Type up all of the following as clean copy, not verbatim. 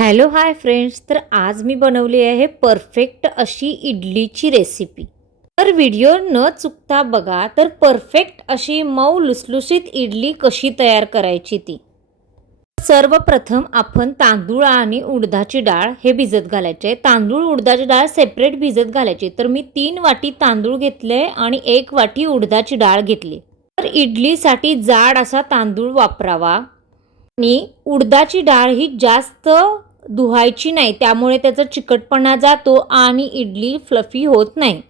Hello hi friends, तर आज मी बनवली आहे परफेक्ट अशी इडलीची रेसिपी। तर व्हिडिओ न चुकता बघा, तर परफेक्ट अशी मऊ लुसलुसीत इडली कशी तयार करायची ती। सर्वप्रथम आपण तांदूळ आणि उडदाची डाळ हे भिजत घालायचे। तांदूळ उडदाची डाळ सेपरेट भिजत घालायची। तर मी 3 वाटी तांदूळ घेतले आणि 1 वाटी उडदाची डाळ घेतली। तर इडलीसाठी जाड असा तांदूळ वापरावा आणि उडदाची डाळ ही जास्त धुवायची नाही, त्यामुळे त्याचा चिकटपणा जातो आणि इडली फ्लफी होत नाही।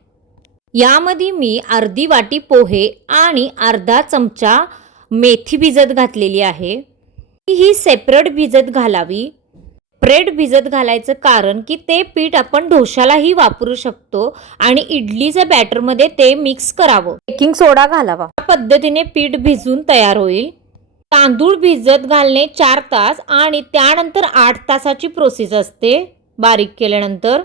यामध्ये मी अर्धी वाटी पोहे आणि अर्धा चमचा मेथी भिजत घातलेली आहे। ही सेपरेट भिजत घालावी। सेपरेट भिजत घालायचं कारण की ते पीठ आपण डोशालाही वापरू शकतो आणि इडलीच्या बॅटरमध्ये ते मिक्स करावं। बेकिंग सोडा घालावा। या पद्धतीने पीठ भिजून तयार होईल। तांदूळ भिजत घालणे 4 तास आणि त्यानंतर 8 तासाची प्रोसेस असते। बारीक केल्यानंतर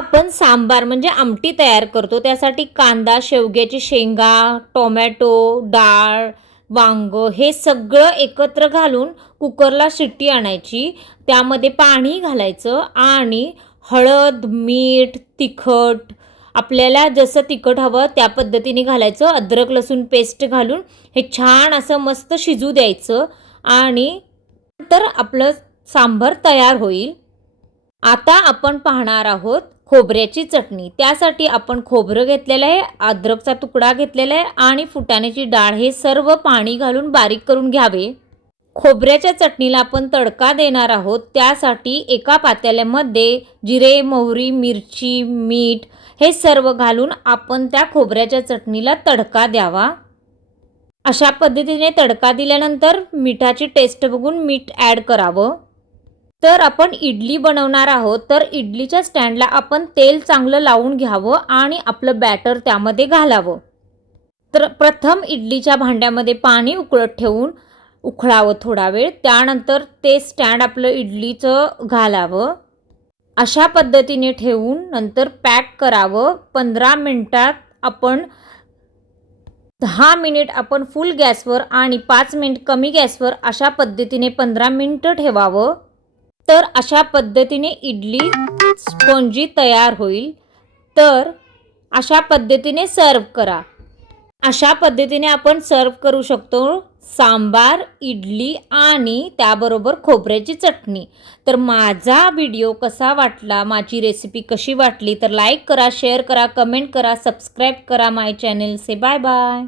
आपण सांबार म्हणजे आमटी तयार करतो। त्यासाठी कांदा, शेवग्याची शेंगा, टोमॅटो, डाळ, वांग हे सगळं एकत्र घालून कुकरला शिट्टी आणायची। त्यामध्ये पाणी घालायचं आणि हळद, मीठ, तिखट आपल्याला जसं तिखट हवं त्या पद्धतीने घालायचं। अद्रक लसूण पेस्ट घालून हे छान असं मस्त शिजू द्यायचं आणि नंतर आपलं सांबार तयार होईल। आता आपण पाहणार आहोत खोबऱ्याची चटणी। त्यासाठी आपण खोबरं घेतलेलं आहे, अद्रकचा तुकडा घेतलेला आहे आणि फुटाण्याची डाळ हे सर्व पाणी घालून बारीक करून घ्यावे। खोबऱ्याच्या चटणीला आपण तडका देणार आहोत। त्यासाठी एका पातेल्यामध्ये जिरे, मोहरी, मिरची, मीठ हे सर्व घालून आपण त्या खोबऱ्याच्या चटणीला तडका द्यावा। अशा पद्धतीने तडका दिल्यानंतर मिठाची टेस्ट बघून मीठ ॲड करावं। तर आपण इडली बनवणार आहोत, तर इडलीच्या स्टँडला आपण तेल चांगलं लावून घ्यावं आणि आपलं बॅटर त्यामध्ये घालावं। तर प्रथम इडलीच्या भांड्यामध्ये पाणी उकळत ठेवून उकळावं थोडा वेळ। त्यानंतर ते स्टँड आपलं इडलीचं घालावं। अशा पद्धतीने ठेवून नंतर पॅक करावं। 15 मिनिटात आपण 10 मिनिट आपण फुल गॅसवर आणि 5 मिनिट कमी गॅसवर अशा पद्धतीने 15 मिनिटं ठेवावं। तर अशा पद्धतीने इडली स्पॉन्जी तयार होईल। तर अशा पद्धतीने सर्व करा। अशा पद्धतीने आपण सर्व करू शकतो सांबार, इडली आणि त्याबरोबर खोबऱ्याची चटणी। तर माझा व्हिडिओ कसा वाटला, माझी रेसिपी कशी वाटली, तर लाईक करा, शेअर करा, कमेंट करा, सबस्क्राईब करा माय चॅनल से। Bye bye.